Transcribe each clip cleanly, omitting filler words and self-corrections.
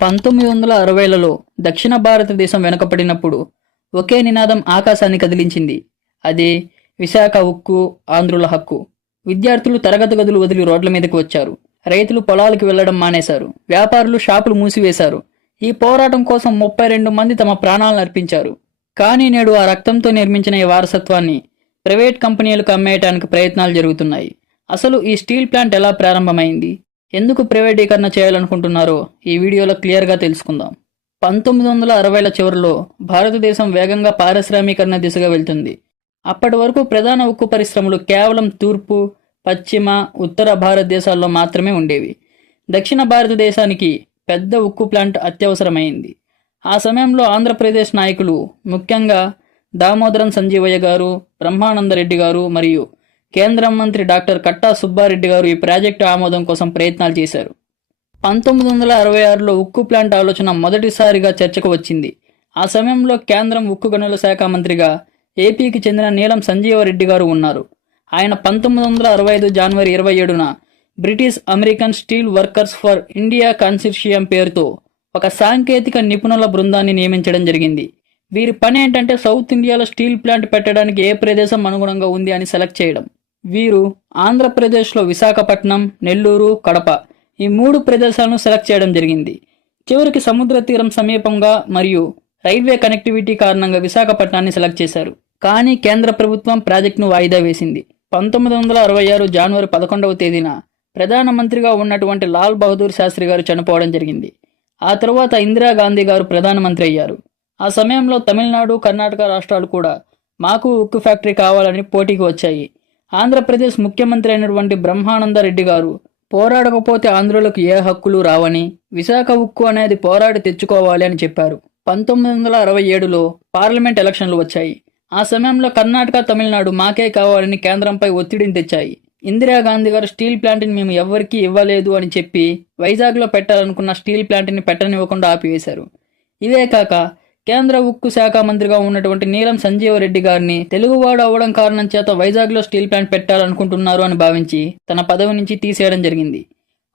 1960లలో దక్షిణ భారతదేశం వెనుకబడినప్పుడు ఒకే నినాదం ఆకాశాన్ని కదిలించింది. అదే విశాఖ ఉక్కు, ఆంధ్రుల హక్కు. విద్యార్థులు తరగతి గదులు వదిలి రోడ్ల మీదకి వచ్చారు. రైతులు పొలాలకు వెళ్లడం మానేశారు. వ్యాపారులు షాపులు మూసివేశారు. ఈ పోరాటం కోసం 32 మంది తమ ప్రాణాలను అర్పించారు. కానీ నేడు ఆ రక్తంతో నిర్మించిన ఈ వారసత్వాన్ని ప్రైవేట్ కంపెనీలకు అమ్మేయడానికి ప్రయత్నాలు జరుగుతున్నాయి. అసలు ఈ స్టీల్ ప్లాంట్ ఎలా ప్రారంభమైంది, ఎందుకు ప్రైవేటీకరణ చేయాలనుకుంటున్నారో ఈ వీడియోలో క్లియర్గా తెలుసుకుందాం. 1960ల చివరిలో భారతదేశం వేగంగా పారిశ్రామీకరణ దిశగా వెళ్తుంది. అప్పటి వరకు ప్రధాన ఉక్కు పరిశ్రమలు కేవలం తూర్పు, పశ్చిమ, ఉత్తర భారతదేశాల్లో మాత్రమే ఉండేవి. దక్షిణ భారతదేశానికి పెద్ద ఉక్కు ప్లాంట్ అత్యవసరమైంది. ఆ సమయంలో ఆంధ్రప్రదేశ్ నాయకులు, ముఖ్యంగా దామోదరం సంజీవయ్య గారు, బ్రహ్మానందరెడ్డి గారు మరియు కేంద్ర మంత్రి డాక్టర్ కట్టా సుబ్బారెడ్డి గారు ఈ ప్రాజెక్టు ఆమోదం కోసం ప్రయత్నాలు చేశారు. 1966లో ఉక్కు ప్లాంట్ ఆలోచన మొదటిసారిగా చర్చకు వచ్చింది. ఆ సమయంలో కేంద్రం ఉక్కు గనుల శాఖ మంత్రిగా ఏపీకి చెందిన నీలం సంజీవరెడ్డి గారు ఉన్నారు. ఆయన 1965 జనవరి 27న British American steel workers for India consortium పేరుతో ఒక సాంకేతిక నిపుణుల బృందాన్ని నియమించడం జరిగింది. వీరి పని ఏంటంటే సౌత్ ఇండియాలో స్టీల్ ప్లాంట్ పెట్టడానికి ఏ ప్రదేశం అనుగుణంగా ఉంది అని సెలెక్ట్ చేయడం. వీరు ఆంధ్రప్రదేశ్లో విశాఖపట్నం, నెల్లూరు, కడప ఈ 3 ప్రదేశాలను సెలెక్ట్ చేయడం జరిగింది. చివరికి సముద్ర తీరం సమీపంగా మరియు రైల్వే కనెక్టివిటీ కారణంగా విశాఖపట్నాన్ని సెలెక్ట్ చేశారు. కానీ కేంద్ర ప్రభుత్వం ప్రాజెక్టును వాయిదా వేసింది. 1966 జనవరి 11వ తేదీన ప్రధానమంత్రిగా ఉన్నటువంటి లాల్ బహదూర్ శాస్త్రి గారు చనిపోవడం జరిగింది. ఆ తరువాత ఇందిరాగాంధీ గారు ప్రధానమంత్రి అయ్యారు. ఆ సమయంలో తమిళనాడు, కర్ణాటక రాష్ట్రాలు కూడా మాకు ఉక్కు ఫ్యాక్టరీ కావాలని పోటీకి వచ్చాయి. ఆంధ్రప్రదేశ్ ముఖ్యమంత్రి అయినటువంటి బ్రహ్మానందరెడ్డి గారు పోరాడకపోతే ఆంధ్రులకు ఏ హక్కులు రావని, విశాఖ ఉక్కు అనేది పోరాడి తెచ్చుకోవాలి అని చెప్పారు. 1967లో పార్లమెంట్ ఎలక్షన్లు వచ్చాయి. ఆ సమయంలో కర్ణాటక, తమిళనాడు మాకే కావాలని కేంద్రంపై ఒత్తిడిని తెచ్చాయి. ఇందిరాగాంధీ గారు స్టీల్ ప్లాంట్ని మేము ఎవ్వరికీ ఇవ్వలేదు అని చెప్పి వైజాగ్లో పెట్టాలనుకున్న స్టీల్ ప్లాంట్ని పెట్టనివ్వకుండా ఆపివేశారు. ఇవే కాక కేంద్ర ఉక్కు శాఖ మంత్రిగా ఉన్నటువంటి నీలం సంజీవరెడ్డి గారిని తెలుగువాడు అవ్వడం కారణం చేత వైజాగ్లో స్టీల్ ప్లాంట్ పెట్టాలనుకుంటున్నారు అని భావించి తన పదవి నుంచి తీసేయడం జరిగింది.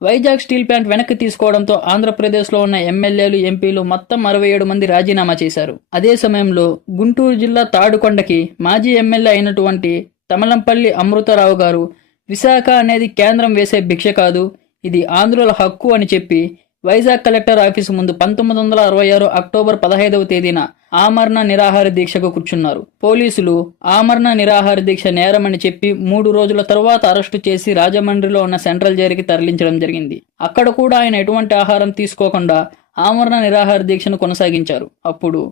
వైజాగ్ స్టీల్ ప్లాంట్ వెనక్కి తీసుకోవడంతో ఆంధ్రప్రదేశ్లో ఉన్న ఎమ్మెల్యేలు, ఎంపీలు మొత్తం 67 మంది రాజీనామా చేశారు. అదే సమయంలో గుంటూరు జిల్లా తాడుకొండకి మాజీ ఎమ్మెల్యే అయినటువంటి తమలంపల్లి అమృతరావు గారు విశాఖ అనేది కేంద్రం వేసే భిక్ష కాదు, ఇది ఆంధ్రుల హక్కు అని చెప్పి వైజాగ్ కలెక్టర్ ఆఫీసు ముందు 1966 అక్టోబర్ 15వ తేదీన ఆమరణ నిరాహార దీక్షకు కూర్చున్నారు. పోలీసులు ఆమరణ నిరాహార దీక్ష నేరమని చెప్పి 3 రోజుల తరువాత అరెస్టు చేసి రాజమండ్రిలో ఉన్న సెంట్రల్ జైలుకి తరలించడం జరిగింది. అక్కడ కూడా ఆయన ఎటువంటి ఆహారం తీసుకోకుండా ఆమరణ నిరాహార దీక్షను కొనసాగించారు. అప్పుడు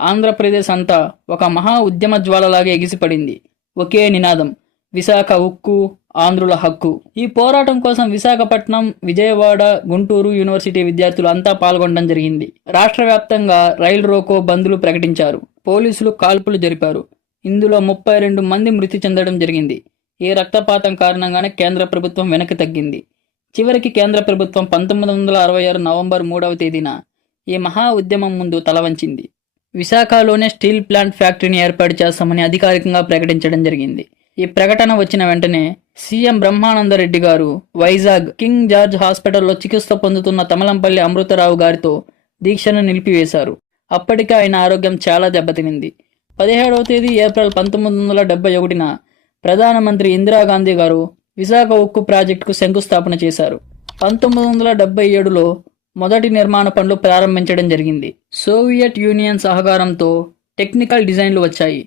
ఆంధ్రప్రదేశ్ అంతా ఒక మహా ఉద్యమ జ్వాలలాగా ఎగిసిపడింది. ఒకే నినాదం, విశాఖ ఉక్కు, ఆంధ్రుల హక్కు. ఈ పోరాటం కోసం విశాఖపట్నం, విజయవాడ, గుంటూరు యూనివర్సిటీ విద్యార్థులు అంతా పాల్గొనడం జరిగింది. రాష్ట్ర వ్యాప్తంగా రైలు రోకో బంద్లు ప్రకటించారు. పోలీసులు కాల్పులు జరిపారు. ఇందులో 32 మంది మృతి చెందడం జరిగింది. ఈ రక్తపాతం కారణంగానే కేంద్ర ప్రభుత్వం వెనక్కి తగ్గింది. చివరికి కేంద్ర ప్రభుత్వం 1966 నవంబర్ 3వ తేదీన ఈ మహా ఉద్యమం ముందు తలవంచింది. విశాఖలోనే స్టీల్ ప్లాంట్ ఫ్యాక్టరీని ఏర్పాటు చేస్తామని అధికారికంగా ప్రకటించడం జరిగింది. ఈ ప్రకటన వచ్చిన వెంటనే సీఎం బ్రహ్మానందరెడ్డి గారు వైజాగ్ కింగ్ జార్జ్ హాస్పిటల్లో చికిత్స పొందుతున్న తమలంపల్లి అమృతరావు గారితో దీక్షను నిలిపివేశారు. అప్పటికే ఆయన ఆరోగ్యం చాలా దెబ్బతినింది. 17వ తేదీ ఏప్రిల్ 1971న ప్రధానమంత్రి ఇందిరాగాంధీ గారు విశాఖ ఉక్కు ప్రాజెక్టుకు శంకుస్థాపన చేశారు. 1977లో మొదటి నిర్మాణ పనులు ప్రారంభించడం జరిగింది. సోవియట్ యూనియన్ సహకారంతో టెక్నికల్ డిజైన్లు వచ్చాయి.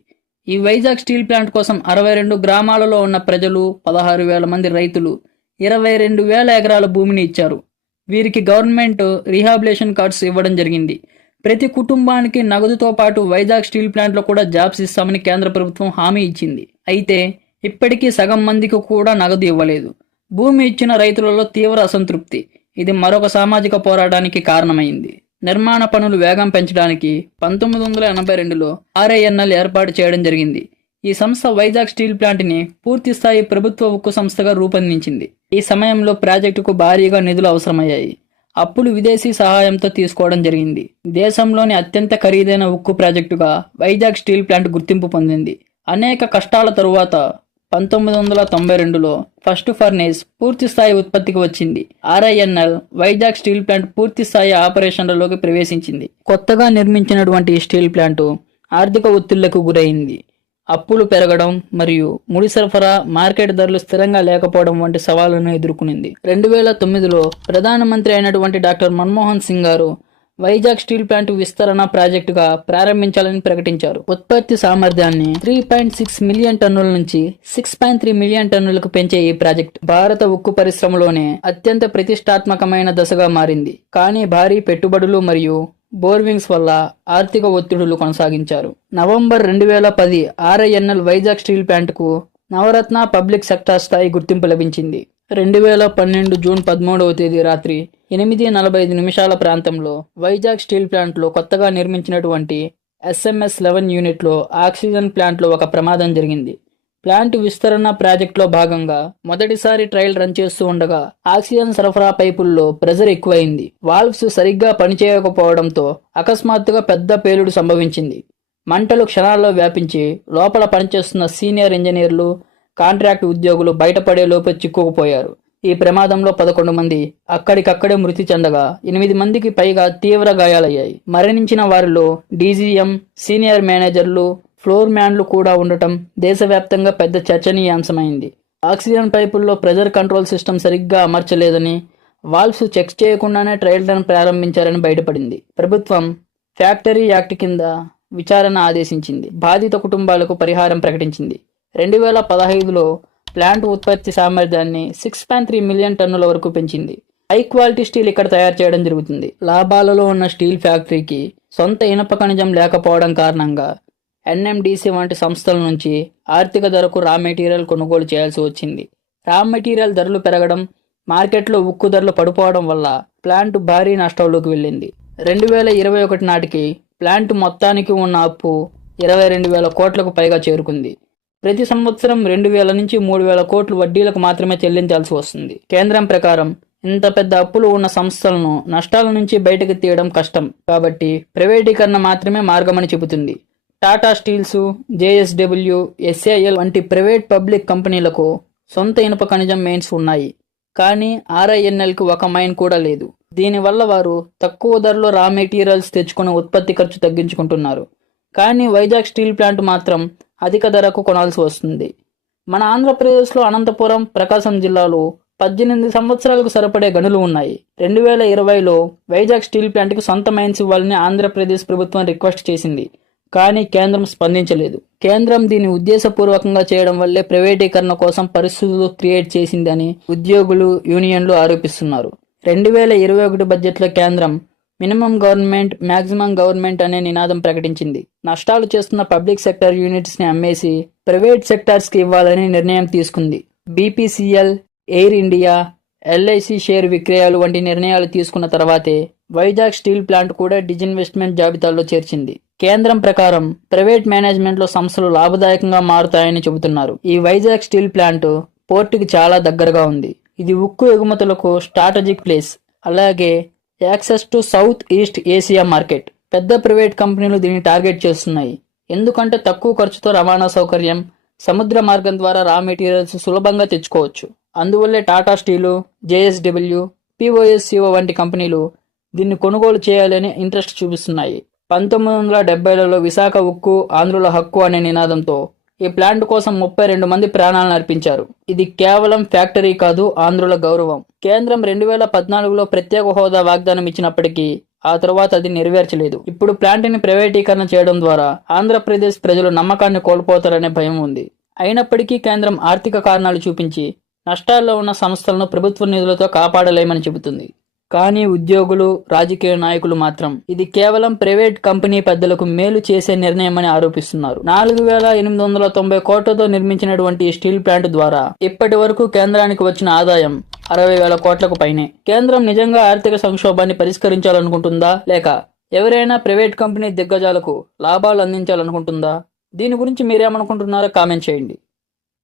ఈ వైజాగ్ స్టీల్ ప్లాంట్ కోసం 62 గ్రామాలలో ఉన్న ప్రజలు, 16,000 మంది రైతులు 22,000 ఎకరాల భూమిని ఇచ్చారు. వీరికి గవర్నమెంట్ రీహాబిలేషన్ కార్డ్స్ ఇవ్వడం జరిగింది. ప్రతి కుటుంబానికి నగదుతో పాటు వైజాగ్ స్టీల్ ప్లాంట్లో కూడా జాబ్స్ ఇస్తామని కేంద్ర ప్రభుత్వం హామీ ఇచ్చింది. అయితే ఇప్పటికీ సగం మందికి కూడా నగదు ఇవ్వలేదు. భూమి ఇచ్చిన రైతులలో తీవ్ర అసంతృప్తి. ఇది మరొక సామాజిక పోరాటానికి కారణమైంది. నిర్మాణ పనులు వేగం పెంచడానికి 1982లో RINL ఏర్పాటు చేయడం జరిగింది. ఈ సంస్థ వైజాగ్ స్టీల్ ప్లాంట్ని పూర్తిస్థాయి ప్రభుత్వ ఉక్కు సంస్థగా రూపొందించింది. ఈ సమయంలో ప్రాజెక్టుకు భారీగా నిధులు అవసరమయ్యాయి. అప్పులు విదేశీ సహాయంతో తీసుకోవడం జరిగింది. దేశంలోని అత్యంత ఖరీదైన ఉక్కు ప్రాజెక్టుగా వైజాగ్ స్టీల్ ప్లాంట్ గుర్తింపు పొందింది. అనేక కష్టాల తరువాత 1992లో ఫస్ట్ ఫర్నేస్ పూర్తి స్థాయి ఉత్పత్తికి వచ్చింది. ఆర్ఐఎన్ఎల్ వైజాగ్ స్టీల్ ప్లాంట్ పూర్తి స్థాయి ఆపరేషన్లలోకి ప్రవేశించింది. కొత్తగా నిర్మించినటువంటి ఈ స్టీల్ ప్లాంట్ ఆర్థిక ఒత్తిళ్లకు గురైంది. అప్పులు పెరగడం మరియు ముడి సరఫరా, మార్కెట్ ధరలు స్థిరంగా లేకపోవడం వంటి సవాళ్లను ఎదుర్కొనింది. 2009లో ప్రధానమంత్రి అయినటువంటి డాక్టర్ మన్మోహన్ సింగ్ గారు వైజాగ్ స్టీల్ ప్లాంట్ విస్తరణ ప్రాజెక్టుగా ప్రారంభించాలని ప్రకటించారు. ఉత్పత్తి సామర్థ్యాన్ని 3.6 మిలియన్ టన్నుల నుంచి 6.3 మిలియన్ టన్నులకు పెంచే ఈ ప్రాజెక్ట్ భారత ఉక్కు పరిశ్రమలోనే అత్యంత ప్రతిష్టాత్మకమైన దశగా మారింది. కానీ భారీ పెట్టుబడులు మరియు బోర్వింగ్స్ వల్ల ఆర్థిక ఒత్తిడులు కొనసాగించారు. నవంబర్ 2010 ఆర్ఐఎన్ఎల్ వైజాగ్ స్టీల్ ప్లాంట్కు నవరత్న పబ్లిక్ సెక్టార్ స్థాయి గుర్తింపు లభించింది. 2012 జూన్ 13వ తేదీ రాత్రి 8:45 ప్రాంతంలో వైజాగ్ స్టీల్ ప్లాంట్లో కొత్తగా నిర్మించినటువంటి SMS-11 యూనిట్లో ఆక్సిజన్ ప్లాంట్లో ఒక ప్రమాదం జరిగింది. ప్లాంట్ విస్తరణ ప్రాజెక్టులో భాగంగా మొదటిసారి ట్రయల్ రన్ చేస్తూ ఉండగా ఆక్సిజన్ సరఫరా పైపుల్లో ప్రెజర్ ఎక్కువైంది. వాల్వ్స్ సరిగ్గా పనిచేయకపోవడంతో అకస్మాత్తుగా పెద్ద పేలుడు సంభవించింది. మంటలు క్షణాల్లో వ్యాపించి లోపల పనిచేస్తున్న సీనియర్ ఇంజనీర్లు, కాంట్రాక్ట్ ఉద్యోగులు బయటపడే లోపే చిక్కుకుపోయారు. ఈ ప్రమాదంలో 11 మంది అక్కడికక్కడే మృతి చెందగా 8 మందికి పైగా తీవ్ర గాయాలయ్యాయి. మరణించిన వారిలో డీజీఎం, సీనియర్ మేనేజర్లు, ఫ్లోర్ మ్యాన్లు కూడా ఉండటం దేశవ్యాప్తంగా పెద్ద చర్చనీయాంశమైంది. ఆక్సిజన్ పైపుల్లో ప్రెజర్ కంట్రోల్ సిస్టమ్ సరిగ్గా అమర్చలేదని, వాల్వ్స్ చెక్ చేయకుండానే ట్రయల్ రన్ ప్రారంభించారని బయటపడింది. ప్రభుత్వం ఫ్యాక్టరీ యాక్ట్ కింద విచారణ ఆదేశించింది. బాధిత కుటుంబాలకు పరిహారం ప్రకటించింది. 2015లో ప్లాంట్ ఉత్పత్తి సామర్థ్యాన్ని 6.3 మిలియన్ టన్నుల వరకు పెంచింది. హై క్వాలిటీ స్టీల్ ఇక్కడ తయారు చేయడం జరుగుతుంది. లాభాలలో ఉన్న స్టీల్ ఫ్యాక్టరీకి సొంత ఇనప ఖనిజం లేకపోవడం కారణంగా ఎన్ఎండిసి వంటి సంస్థల నుంచి ఆర్థిక ధరకు రా మెటీరియల్ కొనుగోలు చేయాల్సి వచ్చింది. రా మెటీరియల్ ధరలు పెరగడం, మార్కెట్లో ఉక్కు ధరలు పడిపోవడం వల్ల ప్లాంట్ భారీ నష్టంలోకి వెళ్ళింది. 2021 నాటికి ప్లాంట్ మొత్తానికి ఉన్న అప్పు 22,000 కోట్లకు పైగా చేరుకుంది. ప్రతి సంవత్సరం 2,000 నుంచి 3,000 కోట్లు వడ్డీలకు మాత్రమే చెల్లించాల్సి వస్తుంది. కేంద్రం ప్రకారం ఇంత పెద్ద అప్పులు ఉన్న సంస్థలను నష్టాల నుంచి బయటకు తీయడం కష్టం కాబట్టి ప్రైవేటీకరణ మాత్రమే మార్గమని చెబుతుంది. టాటా స్టీల్స్, JSW, SAL వంటి ప్రైవేట్ పబ్లిక్ కంపెనీలకు సొంత ఇనుప ఖనిజం మైన్స్ ఉన్నాయి. కానీ ఆర్ఐఎన్ఎల్కి ఒక మైన్ కూడా లేదు. దీనివల్ల వారు తక్కువ ధరలో రా మెటీరియల్స్ తెచ్చుకుని ఉత్పత్తి ఖర్చు తగ్గించుకుంటున్నారు. కానీ వైజాగ్ స్టీల్ ప్లాంట్ మాత్రం అధిక ధరకు కొనాల్సి వస్తుంది. మన ఆంధ్రప్రదేశ్లో అనంతపురం, ప్రకాశం జిల్లాలో 18 సంవత్సరాలకు సరిపడే గనులు ఉన్నాయి. 2020లో వైజాగ్ స్టీల్ ప్లాంట్కి సొంత మైన్స్ ఇవ్వాలని ఆంధ్రప్రదేశ్ ప్రభుత్వం రిక్వెస్ట్ చేసింది. కానీ కేంద్రం స్పందించలేదు. కేంద్రం దీన్ని ఉద్దేశపూర్వకంగా చేయడం వల్లే ప్రైవేటీకరణ కోసం పరిస్థితులు క్రియేట్ చేసిందని ఉద్యోగులు, యూనియన్లు ఆరోపిస్తున్నారు. 2021 బడ్జెట్లో కేంద్రం మినిమం గవర్నమెంట్, మ్యాక్సిమం గవర్నమెంట్ అనే నినాదం ప్రకటించింది. నష్టాలు చేస్తున్న పబ్లిక్ సెక్టర్ యూనిట్స్ ని అమ్మేసి ప్రైవేట్ సెక్టార్స్ కి ఇవ్వాలని నిర్ణయం తీసుకుంది. BPCL, air India, LIC share విక్రయాలు వంటి నిర్ణయాలు తీసుకున్న తర్వాతే వైజాగ్ స్టీల్ ప్లాంట్ కూడా డిజిన్వెస్ట్మెంట్ జాబితాలో చేర్చింది. కేంద్రం ప్రకారం ప్రైవేట్ మేనేజ్మెంట్ లో సంస్థలు లాభదాయకంగా మారుతాయని చెబుతున్నారు. ఈ వైజాగ్ స్టీల్ ప్లాంట్ పోర్టుకి చాలా దగ్గరగా ఉంది. ఇది ఉక్కు ఎగుమతులకు స్ట్రాటజిక్ ప్లేస్. అలాగే access to south east Asia market. పెద్ద ప్రైవేట్ కంపెనీలు దీన్ని టార్గెట్ చేస్తున్నాయి. ఎందుకంటే తక్కువ ఖర్చుతో రవాణా సౌకర్యం, సముద్ర మార్గం ద్వారా రా మెటీరియల్స్ సులభంగా తెచ్చుకోవచ్చు. అందువల్లే టాటా స్టీలు, JSW, POSCO వంటి కంపెనీలు దీన్ని కొనుగోలు చేయాలని ఇంట్రెస్ట్ చూపిస్తున్నాయి. 1970లలో విశాఖ ఉక్కు ఆంధ్రుల హక్కు అనే నినాదంతో ఈ ప్లాంట్ కోసం 32 మంది ప్రాణాలను అర్పించారు. ఇది కేవలం ఫ్యాక్టరీ కాదు, ఆంధ్రుల గౌరవం. కేంద్రం 2014లో ప్రత్యేక హోదా వాగ్దానం ఇచ్చినప్పటికీ ఆ తర్వాత అది నెరవేర్చలేదు. ఇప్పుడు ప్లాంట్ని ప్రైవేటీకరణ చేయడం ద్వారా ఆంధ్రప్రదేశ్ ప్రజలు నమ్మకాన్ని కోల్పోతారనే భయం ఉంది. అయినప్పటికీ కేంద్రం ఆర్థిక కారణాలు చూపించి నష్టాల్లో ఉన్న సంస్థలను ప్రభుత్వ నిధులతో కాపాడలేమని చెబుతుంది. కానీ ఉద్యోగులు, రాజకీయ నాయకులు మాత్రం ఇది కేవలం ప్రైవేట్ కంపెనీ పెద్దలకు మేలు చేసే నిర్ణయమని ఆరోపిస్తున్నారు. 4,890 కోట్లతో నిర్మించినటువంటి స్టీల్ ప్లాంట్ ద్వారా ఇప్పటి వరకు కేంద్రానికి వచ్చిన ఆదాయం 60,000 కోట్లకు పైనే. కేంద్రం నిజంగా ఆర్థిక సంక్షోభాన్ని పరిష్కరించాలనుకుంటుందా, లేక ఎవరైనా ప్రైవేట్ కంపెనీ దిగ్గజాలకు లాభాలు అందించాలనుకుంటుందా? దీని గురించి మీరేమనుకుంటున్నారో కామెంట్ చేయండి.